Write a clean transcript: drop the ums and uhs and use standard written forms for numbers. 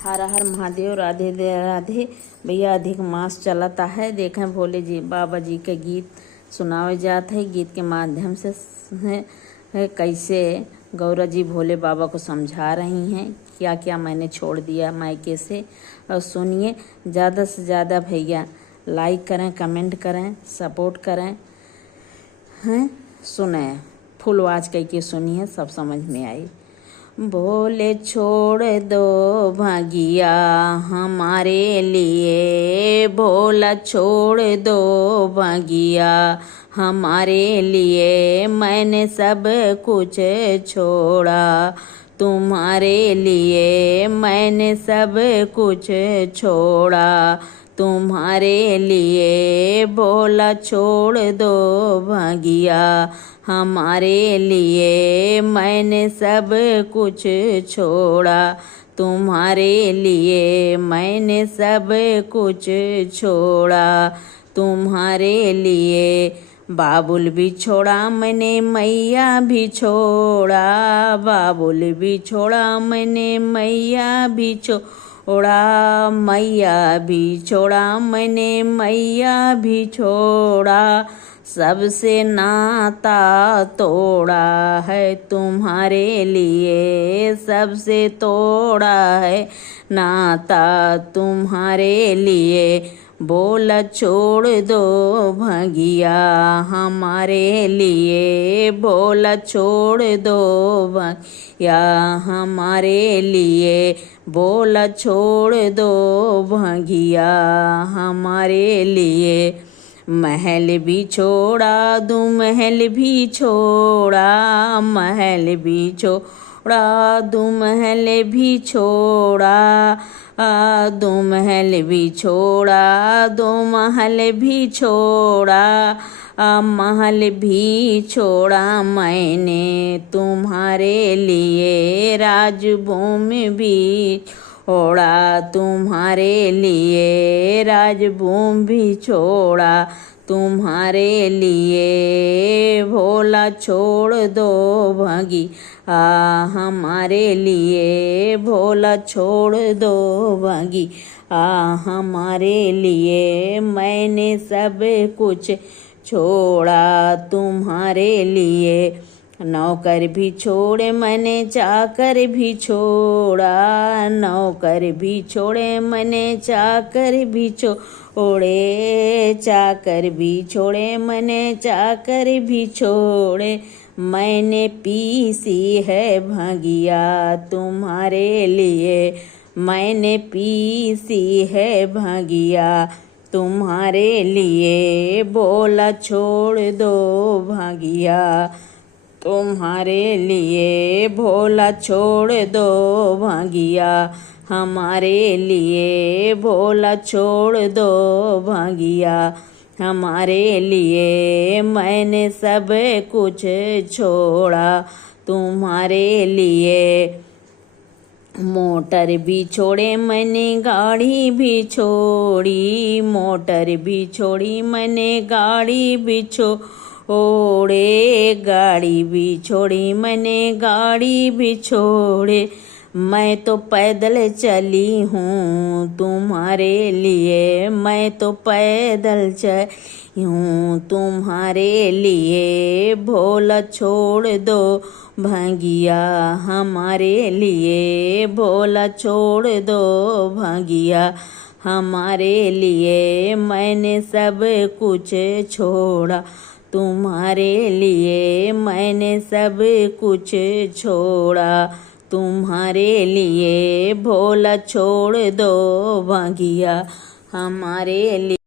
हर हर महादेव, राधे राधे। भैया अधिक मास चलता है। देखें भोले जी बाबा जी के गीत सुनावे जाते हैं। गीत के माध्यम से कैसे गौरा जी भोले बाबा को समझा रही हैं, क्या क्या मैंने छोड़ दिया मायके से। और सुनिए, ज़्यादा से ज़्यादा भैया लाइक करें, कमेंट करें, सपोर्ट करें, हैं सुने फुल आवाज करके सुनिए, सब समझ में आई। भोले छोड़ दो भागिया हमारे लिए, भोला छोड़ दो भागिया हमारे लिए। मैंने सब कुछ छोड़ा तुम्हारे लिए, मैंने सब कुछ छोड़ा तुम्हारे लिए। भोला छोड़ दो भागिया हमारे लिए, मैंने सब कुछ छोड़ा तुम्हारे लिए, मैंने सब कुछ छोड़ा तुम्हारे लिए। बाबुल भी छोड़ा मैंने, मैया भी छोड़ा, बाबुल भी छोड़ा मैंने, मैया भी छोड़ा, मैया भी छोड़ा मैंने, मैया भी छोड़ा। सबसे नाता तोड़ा है तुम्हारे लिए, सबसे तोड़ा है नाता तुम्हारे लिए। बोला छोड़ दो भगिया हमारे लिए, बोला छोड़ दो भगिया हमारे लिए, बोला छोड़ दो भगिया हमारे लिए। महल भी छोड़ा दूं, महल भी छोड़ा, महल भी छोड़ा दूं, महल भी छोड़ा, दो महल भी छोड़ा, दो महल भी छोड़ा, महल भी छोड़ा मैंने तुम्हारे लिए। राजभूमि भी छोड़ा तुम्हारे लिए, राजभूमि भी छोड़ा तुम्हारे लिए। भोला छोड़ दो भगी हमारे लिए, भोला छोड़ दो भगी हमारे लिए। मैंने सब कुछ छोड़ा तुम्हारे लिए। नौकर भी छोड़े मैंने, चाकर भी छोड़ा, नौकर भी छोड़े मैंने, चाकर भी छोड़े, चाकर भी छोड़े मैंने, चाकर भी छोड़े। मैंने पीसी है भगिया तुम्हारे लिए, मैंने पीसी है भगिया तुम्हारे लिए। बोला छोड़ दो भगिया तुम्हारे लिए, भोला छोड़ दो भागिया हमारे लिए, भोला छोड़ दो भागिया हमारे लिए। मैंने सब कुछ छोड़ा तुम्हारे लिए। मोटर भी छोड़े मैंने, गाड़ी भी छोड़ी, मोटर भी छोड़ी मैंने, गाड़ी भी छोड़े, गाड़ी भी छोड़ी मैंने, गाड़ी भी छोड़े। मैं तो पैदल चली हूँ तुम्हारे लिए, मैं तो पैदल चली हूँ तुम्हारे लिए। भोला छोड़ दो भागिया हमारे लिए, भोला छोड़ दो भागिया हमारे लिए। मैंने सब कुछ छोड़ा तुम्हारे लिए, मैंने सब कुछ छोड़ा तुम्हारे लिए। भोला छोड़ दो भागिया हमारे लिए।